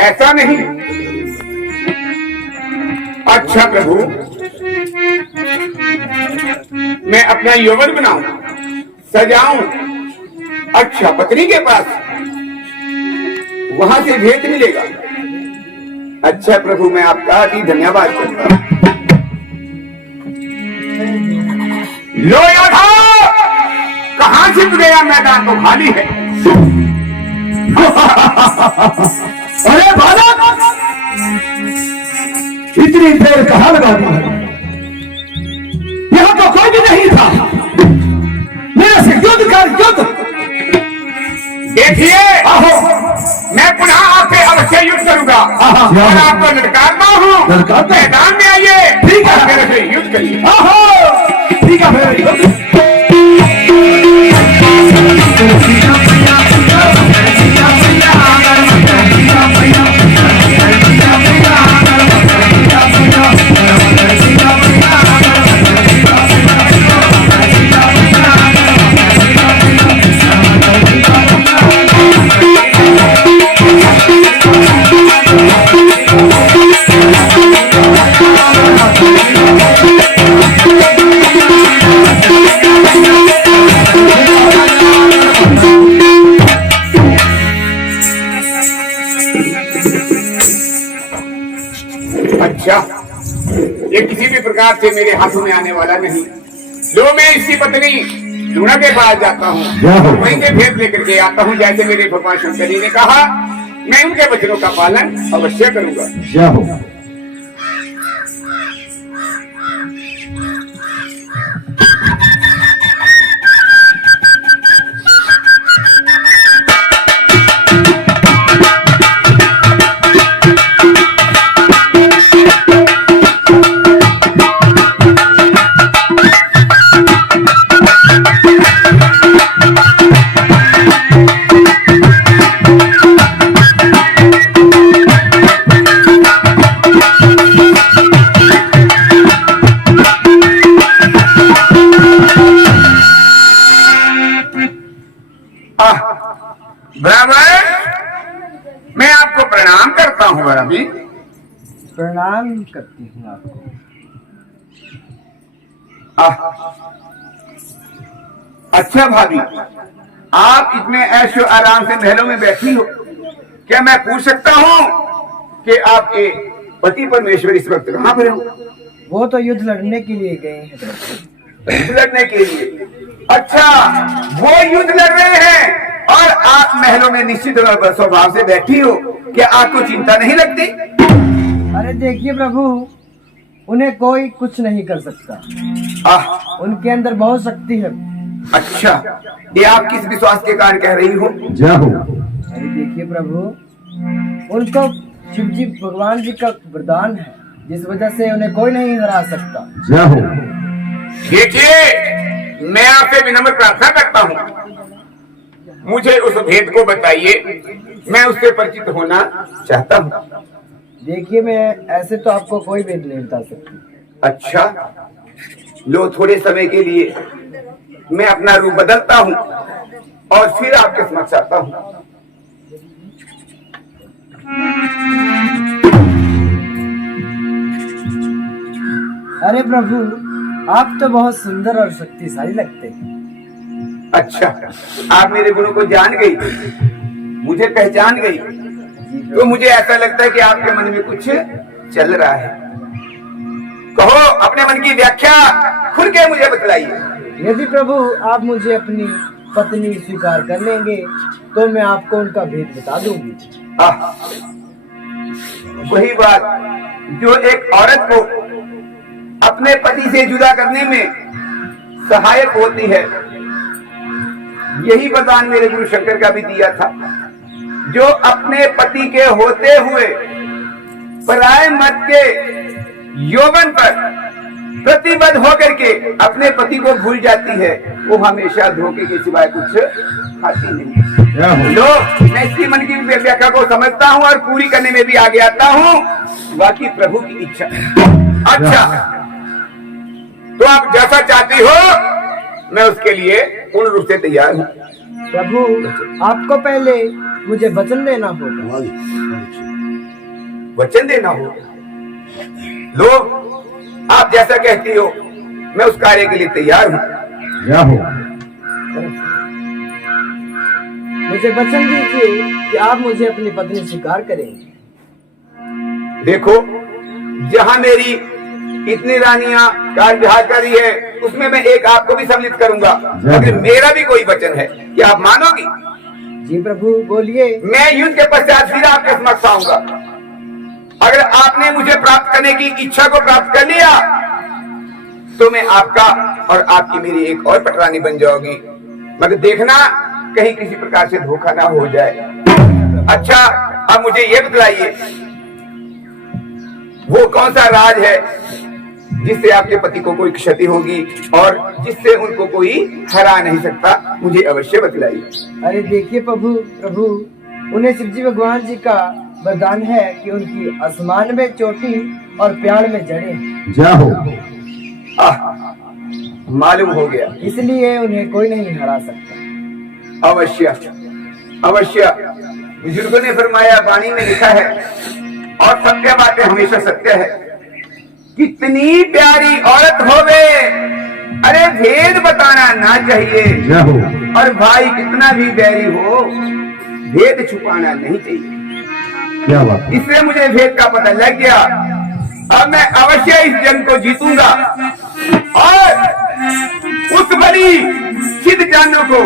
ऐसा नहीं। अच्छा प्रभु, मैं अपना यौवन बनाऊं, सजाऊं, अच्छा पत्नी के पास, वहां से भेंट मिलेगा। अच्छा प्रभु, मैं आपका अति धन्यवाद करता हूं। लो याधा, कहां छिप गया? मैदान तो खाली है। अरे बालक, इतनी देर कहां लगा दी है? यहां तो कोई भी नहीं था। मेरे से युद्ध कर, युद्ध। देखिए, मैं पुनः आपसे अवश्य युद्ध करूंगा और आपको लड़काता हूँ। मैदान में आइए, ठीक है, मेरे से युद्ध करिए। ठीक है फिर। अच्छा, ये किसी भी प्रकार से मेरे हाथों में आने वाला नहीं। लो, मैं इसकी पत्नी लूना के पास जाता हूँ, वहीं से भेंट लेकर के आता हूँ। जैसे मेरे भगवान शंकर जी ने कहा, मैं उनके वचनों का पालन अवश्य करूंगा। ब्राह्मण, मैं आपको प्रणाम करता हूँ। भाभी, प्रणाम करती हूँ आपको। अच्छा भाभी, आप इतने ऐशो आराम से महलों में बैठी हो, क्या मैं पूछ सकता हूँ कि आपके पति परमेश्वर इस वक्त कहाँ पर हो? वो तो युद्ध लड़ने के लिए गए हैं। युद्ध लड़ने के लिए? अच्छा, वो युद्ध लड़ रहे हैं और आप महलों में निश्चित स्वभाव से बैठी हो, क्या आपको चिंता नहीं लगती? अरे देखिए प्रभु, उन्हें कोई कुछ नहीं कर सकता। उनके अंदर बहुत शक्ति है। अच्छा, ये आप किस विश्वास के कारण कह रही हो? अरे देखिए प्रभु, उनको शिव जी भगवान जी का वरदान है, जिस वजह से उन्हें कोई नहीं हरा सकता। देखिए, मैं आपसे विनम्र प्रार्थना करता हूँ, मुझे उस भेद को बताइए, मैं उससे परिचित होना चाहता हूँ। देखिए, मैं ऐसे तो आपको कोई भेद नहीं बता सकती। अच्छा, लो, थोड़े समय के लिए मैं अपना रूप बदलता हूँ और फिर आपके समक्ष आता हूँ। अरे प्रभु, आप तो बहुत सुंदर और शक्तिशाली लगते हैं। अच्छा, आप मेरे गुणों को जान गई, मुझे पहचान गई, तो मुझे ऐसा लगता है कि आपके मन में कुछ चल रहा है। कहो, अपने मन की व्याख्या खुल के मुझे बतलाइए। यदि प्रभु आप मुझे अपनी पत्नी स्वीकार कर लेंगे तो मैं आपको उनका भेद बता दूंगी। वही बात जो एक औरत को अपने पति से जुदा करने में सहायक होती है, यही वरदान मेरे गुरु शंकर का भी दिया था। जो अपने पति के होते हुए पराये मत के यौवन पर प्रतिबद्ध होकर के अपने पति को भूल जाती है, वो हमेशा धोखे के सिवाय कुछ खाती नहीं। लो, मैं इसकी मन की व्याख्या को समझता हूँ और पूरी करने में भी आगे आता हूँ, बाकी प्रभु की इच्छा। अच्छा, तो आप जैसा चाहती हो मैं उसके लिए पूर्ण रूप से तैयार हूँ। प्रभु आपको पहले मुझे वचन देना होगा। वचन देना हो, लो आप जैसा कहती हो मैं उस कार्य के लिए तैयार हूँ। क्या हो? मुझे वचन दीजिए कि आप मुझे अपनी पत्नी स्वीकार करेंगे। देखो, जहां मेरी इतनी रानियां कार विवाह कर रही है उसमें मैं एक आपको भी सम्मिलित करूंगा, लेकिन मेरा भी कोई वचन है, क्या आप मानोगी? जी प्रभु बोलिए। मैं युद्ध के पश्चात फिर आपके समक्ष आऊंगा। अगर आपने मुझे प्राप्त करने की इच्छा को प्राप्त कर लिया तो मैं आपका और आपकी मेरी एक और पटरानी बन जाओगी, मगर देखना कहीं किसी प्रकार से धोखा ना हो जाए। अच्छा, अब मुझे ये बतलाइए, वो कौन सा राज है जिससे आपके पति को कोई क्षति होगी और जिससे उनको कोई हरा नहीं सकता? मुझे अवश्य बतलाइए। अरे देखिए प्रभु उन्हें शिव जी भगवान जी का वरदान है कि उनकी आसमान में चोटी और प्यार में जड़ें। क्या हो? मालूम हो गया, इसलिए उन्हें कोई नहीं हरा सकता। अवश्य अवश्य। बुजुर्गों ने फरमाया, वाणी में लिखा है और सत्य बातें हमेशा सत्य है। कितनी प्यारी औरत होवे, अरे भेद बताना ना चाहिए, क्या हो? और भाई कितना भी बैरी हो भेद छुपाना नहीं चाहिए। क्या बात? इससे मुझे भेद का पता लग गया। अब मैं अवश्य इस जंग को जीतूंगा और उस बड़ी सिद्ध जानों को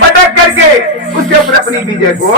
पटक करके उसके ऊपर अपनी विजय को